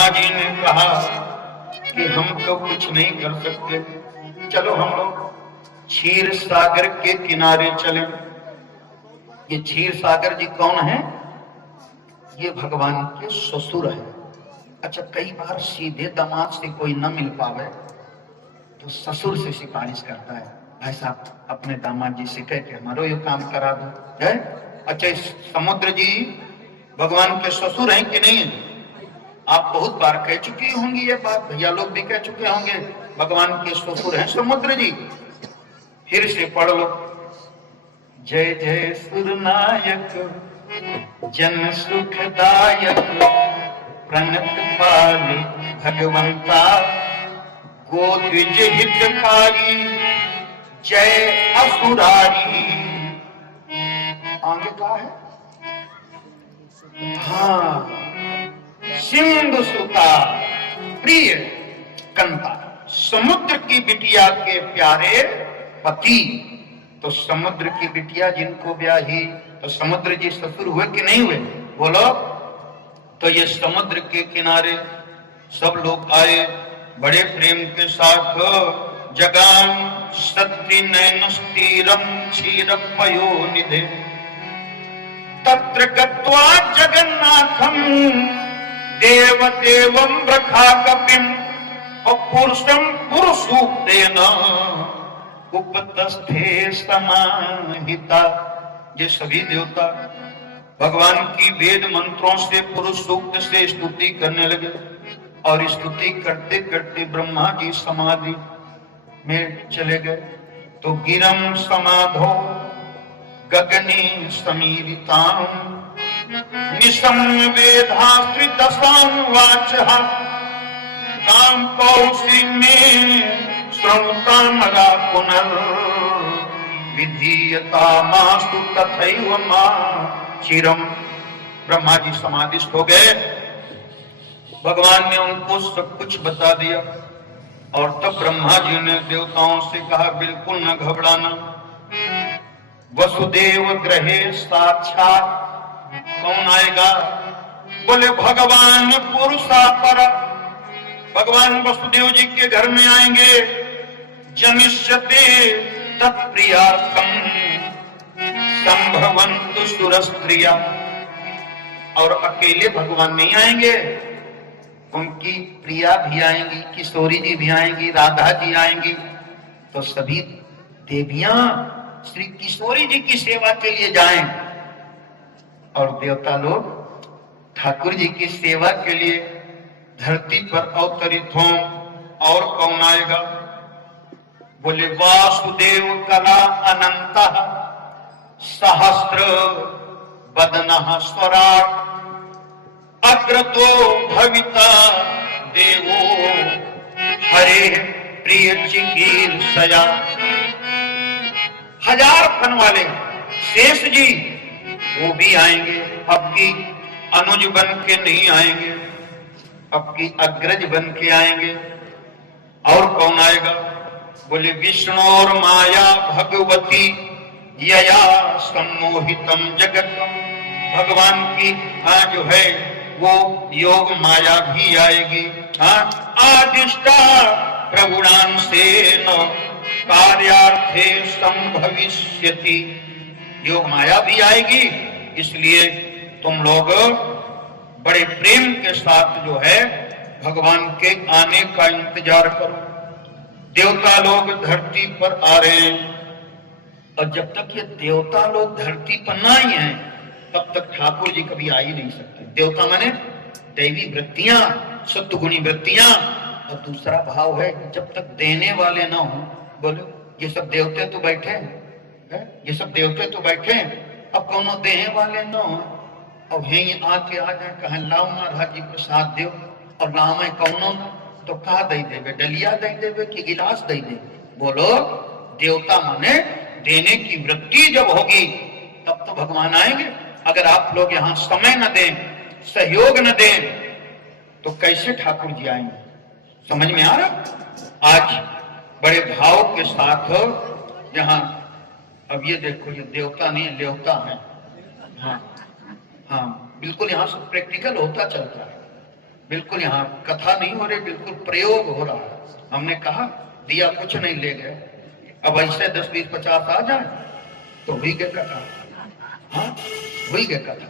ब्रह्मा जी ने कहा कि हम तो कुछ नहीं कर सकते, चलो हम लोग क्षीर सागर के किनारे चले। ये क्षीर सागर जी कौन है? ये भगवान के ससुर हैं। अच्छा, कई बार सीधे दामाद से कोई न मिल पावे तो ससुर से सिफारिश करता है, भाई साहब अपने दामाद जी से कह के हमारो ये काम करा दो है। अच्छा, इस समुद्र जी भगवान के ससुर हैं कि नहीं है? आप बहुत बार कह चुकी होंगी ये बात, भैया लोग भी कह चुके होंगे, भगवान के ससुर हैं समुद्र जी। फिर से पढ़ लो। जय जय सुरनायक जन सुखदायक प्रणत पाल भगवंता गोद्विज हितकारी जय असुरारी। आगे क्या है? हाँ, सिंधु सुता प्रिय कंता, समुद्र की बिटिया के प्यारे पति। तो समुद्र की बिटिया जिनको ब्याही, तो समुद्र जी ससुर हुए कि नहीं हुए? बोलो। तो ये समुद्र के किनारे सब लोग आए बड़े प्रेम के साथ। जगाम सत्रि नयनस्तीरम क्षीरपयो निधे तत्र गत्वा जगन्नाथम देवदेवं ब्रखाकपिम पुरुषं पुरुषूक्तेन उपतस्थे समाहिता। ये सभी देवता भगवान की वेद मंत्रों से पुरुष सूक्त से स्तुति करने लगे और स्तुति करते करते ब्रह्मा जी समाधि में चले गए। तो गिरम समाधो गगनी समीरिताम निशम वेदाश्रितसां वाचः काम पौषि में श्रृणुतामगा पुनर् विधीयतामास्तु तथैव मां चिरम। ब्रह्मा जी समाधिस्थ हो गए। भगवान ने उनको सब कुछ बता दिया और तब ब्रह्मा जी ने देवताओं से कहा बिल्कुल न घबराना। वसुदेव ग्रहे साक्षात कौन आएगा? बोले भगवान पुरुषा पर। भगवान वसुदेव जी के घर में आएंगे। जनिष्यते तत्प्रियार्थम संभवन्तु सुरस्त्रिया। और अकेले भगवान नहीं आएंगे, उनकी प्रिया भी आएंगी, किशोरी जी भी आएंगी, राधा जी आएंगी। तो सभी देवियां श्री किशोरी जी की सेवा के लिए जाएं और देवता लोग ठाकुर जी की सेवा के लिए धरती पर अवतरित हों। और कौन आएगा? बोले वासुदेव कला अनंत सहस्र बदनः स्वराट अग्रतो भविता देवो हरे प्रिय चिकीर्षया। हजार फन वाले शेष जी वो भी आएंगे। अब की अनुज बन के नहीं आएंगे, अब की अग्रज बन के आएंगे। और कौन आएगा? बोले विष्णु और माया भगवती यया सम्मोहितम जगत। भगवान की जो है वो योग माया भी आएगी। आदिष्टा प्रगुणान से कार्यार्थे संभविष्यति। योग माया भी आएगी, इसलिए तुम लोग बड़े प्रेम के साथ जो है भगवान के आने का इंतजार करो। देवता लोग धरती पर आ रहे हैं और जब तक ये देवता लोग धरती पर ना ही हैं तब तक ठाकुर जी कभी आ ही नहीं सकते। देवता माने दैवी वृत्तियां, सत्गुणी वृत्तियां। और दूसरा भाव है जब तक देने वाले ना हो। बोलो, ये सब देवते तो बैठे हैं, ये सब देवते तो बैठे हैं, अब कौन देने वाले ना हो। अब यही आके आ जाए कहा लाओ महाराज जी प्रसाद दो और ना मैं कौनो तो कहा दे देवे, डलिया दे देवे कि गिलास दे देवे। बोलो, देवता माने देने की वृत्ति जब होगी तब तो भगवान आएंगे। अगर आप लोग यहाँ समय न दें, सहयोग न दें तो कैसे ठाकुर जी आएंगे? समझ में आ रहा? आज बड़े भाव के साथ यहाँ, अब ये देखो, ये देवता नहीं देवता है। हाँ हाँ, बिल्कुल यहाँ से प्रैक्टिकल होता चलता है। बिल्कुल यहाँ कथा नहीं हो रही, बिल्कुल प्रयोग हो रहा है। हमने कहा दिया कुछ नहीं ले गए, अब ऐसे 10, 20, 50 आ जाए तो हुई गए कथा। हाँ हुई गए कथा,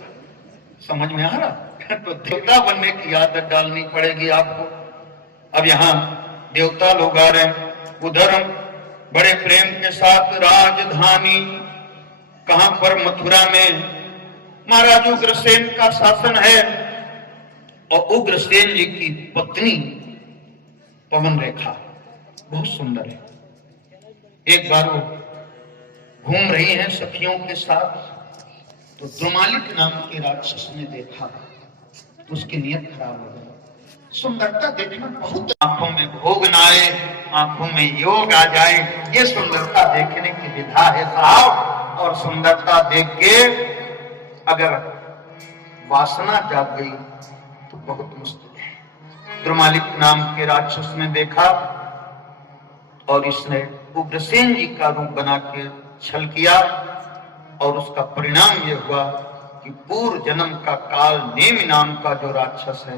समझ में आ रहा। तो देवता बनने की आदत डालनी पड़ेगी आपको। अब यहाँ देवता लोग आ रहे हैं, उधर बड़े प्रेम के साथ राजधानी, कहां पर, मथुरा में महाराज उग्रसेन का शासन है। और उग्रसेन जी की पत्नी पवन रेखा बहुत सुंदर है। एक बार वो घूम रही हैं सखियों के साथ, तो द्रुमालिक नाम के राक्षस ने देखा, उसकी नीयत खराब हो गई। सुंदरता देखना बहुत, आंखों में भोग न आए, आंखों में योग आ जाए, ये सुंदरता देखने की विधा है साहब। और सुंदरता देख के अगर वासना जाग गई तो बहुत मुश्किल है। द्रुमालिक नाम के राक्षस ने देखा और इसने उग्रसेन जी का रूप बना के छल किया, और उसका परिणाम यह हुआ कि पूर्व जन्म का काल नेमि नाम का जो राक्षस है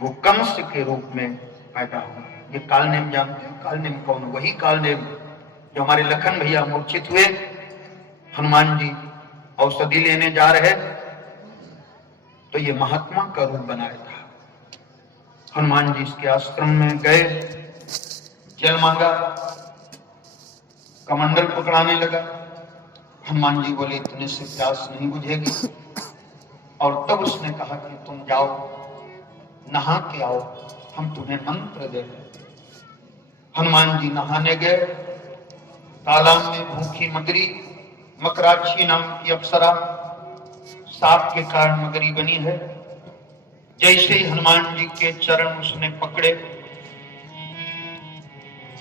वो कंस के रूप में पैदा हुआ। ये कालनेम जानते हो? कालनेम कौन? वही कालनेम जो हमारे लखन भैया मूर्छित हुए, हनुमान जी औषधि लेने जा रहे तो ये महात्मा का रूप बनाया था। हनुमान जी इसके आश्रम में गए, जल मांगा, कमंडल पकड़ाने लगा। हनुमान जी बोले इतने से प्यास नहीं बुझेगी। और तब उसने कहा कि तुम जाओ नहा के आओ, हम तुम्हें मंत्र दे रहे। हनुमान जी नहाने गए, तालाब में भूखी मगरी, मकराक्षी नाम की अप्सरा, साप के कारण मगरी बनी है। जैसे ही हनुमान जी के चरण उसने पकड़े,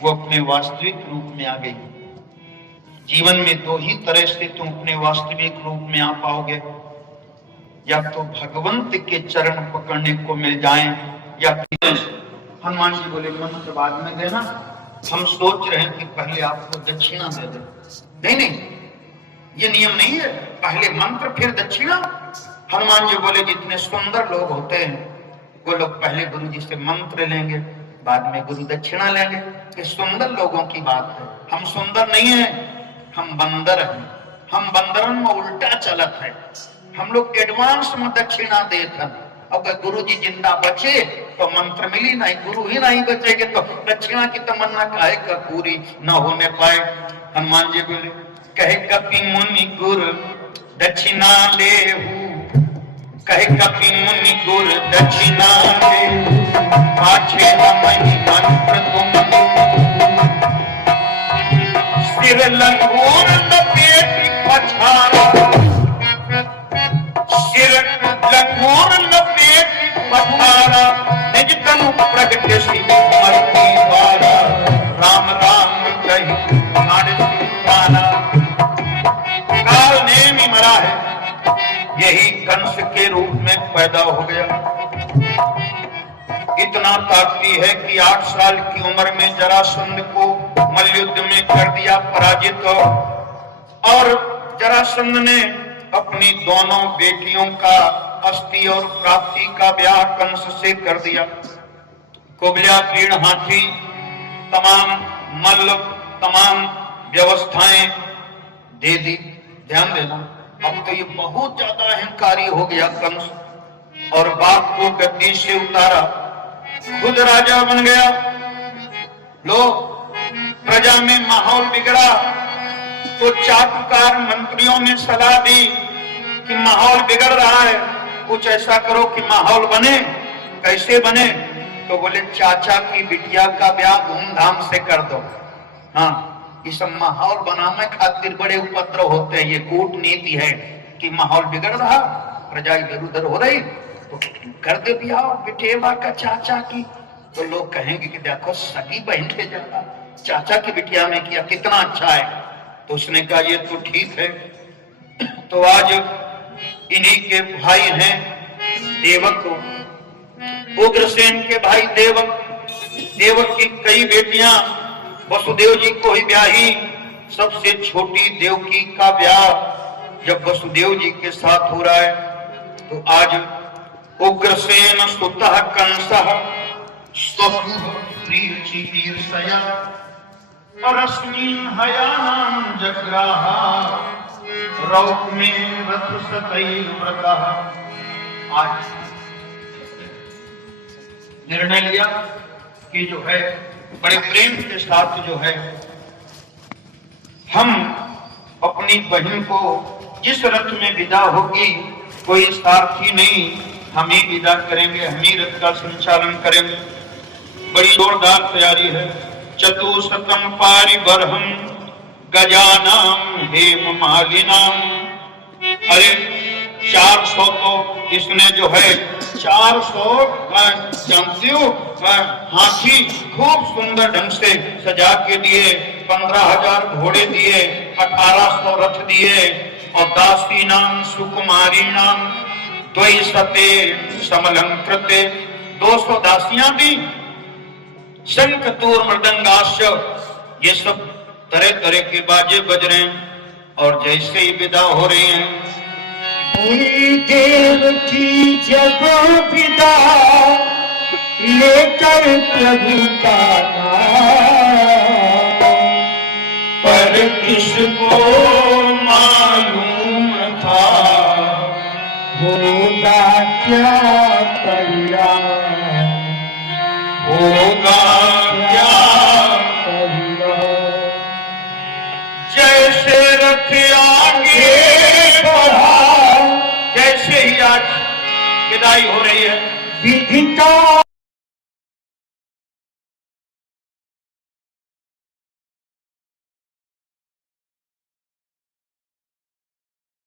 वो अपने वास्तविक रूप में आ गई। जीवन में दो ही तरह से तुम अपने वास्तविक रूप में आ पाओगे, या तो भगवंत के चरण पकड़ने को मिल जाएं, या हनुमान जी बोले मंत्र बाद में देना, हम सोच रहे हैं कि पहले आपको दक्षिणा दे दे। नहीं नहीं, ये नियम नहीं है, पहले मंत्र फिर दक्षिणा। हनुमान जी बोले जितने सुंदर लोग होते हैं वो लोग पहले गुरु जी से मंत्र लेंगे, बाद में गुरु दक्षिणा लेंगे। ये सुंदर लोगों की बात है, हम सुंदर नहीं है, हम बंदर हैं। हम बंदरन में उल्टा चलत है, हम लोग एडवांस में दक्षिणा देते हैं। अगर गुरु जी जिंदा बचे तो मंत्र मिली नहीं, गुरु ही नहीं बचेगे तो दक्षिणा की तमन्ना काहे का पूरी न होने पाए। हनुमान जी बोले कहे कपि मुनि गुर दक्षिणा लेहु, कहे कपि मुनि गुर दक्षिणा लेहु, पाछे हमहि मंत्र तुम सिर लंगोर लपेट पछाड़ा, सिर लंगोर लपेट पछाड़ा, निज तनु प्रगट सी मरती वाला, राम राम कहि नारसी पाना। काल नेमि मरा है, यही कंस के रूप में पैदा हो गया। इतना ताकती है कि 8 साल की उम्र में जरासंध को मल्लयुद्ध में कर दिया पराजित, और जरासंध ने अपनी दोनों बेटियों का अस्थि और प्राप्ति का ब्याह कंस से कर दिया। कुबल्या पीड़ हाथी, तमाम मल्ल, तमाम व्यवस्थाएं दे दी। ध्यान देना, अब तो ये बहुत ज्यादा अहंकारी हो गया कंस, और बाप को गद्दी से उतारा, खुद राजा बन गया। लो प्रजा में माहौल बिगड़ा तो चाटुकार मंत्रियों ने सलाह दी कि माहौल बिगड़ रहा है, कुछ ऐसा करो कि माहौल बने। कैसे बने? तो बोले चाचा की बिटिया का ब्याह धूमधाम से कर दो। हाँ, ये सब माहौल बनाने खातिर बड़े उपद्रव होते हैं। ये कूटनीति है कि माहौल बिगड़ रहा, प्रजा इधर उधर हो रही, तो कर दे ब्याह बिटेवा का चाचा की। तो लोग कहेंगे कि देखो सगी बहन के ज्यादा चाचा की बिटिया में किया, कितना अच्छा है। तो उसने कहा ये तो ठीक है। तो आज इन्हीं के भाई हैं देवक, उग्रसेन के भाई देवक, देवक की कई बेटियां वसुदेव जी को ही ब्याही। सबसे छोटी देवकी का ब्याह जब वसुदेव जी के साथ हो रहा है, तो आज उग्रसेन सुतः कंसः स्वसुः प्रियचिकीर्षया परस्मिन् हयानां जग्राह रौक्मे रथ सतैर्व्रतः। आज निर्णय लिया कि जो है बड़े प्रेम के साथ जो है हम अपनी बहन को जिस रथ में विदा होगी, कोई सारथी नहीं, हम ही विदा करेंगे, हम ही रथ का संचालन करेंगे। बड़ी जोरदार तैयारी है। चतुशतम पारिबर्हम गजानाम हेम मालिनाम। अरे 400 तो इसने जो है 400 जानते हो हाथी खूब सुंदर ढंग से सजा के दिए, 15,000 घोड़े दिए, 1800 रथ दिए और दासी नाम सुकुमारी नाम द्वैसते समलंकृते 200 दासियां दी, शंख तूर मृदंगाश्य ये सब तरह तरह के बाजे बज रहे हैं और जैसे ही विदा हो रहे हैं हुई देव की जब विदा लेकर प्रभु का नाम, पर किसको मालूम था होगा क्या परिणाम, होगा क्या परिणाम। जैसे रथ आगे बढ़ा, जैसे ही आज विदाई हो रही है विधि का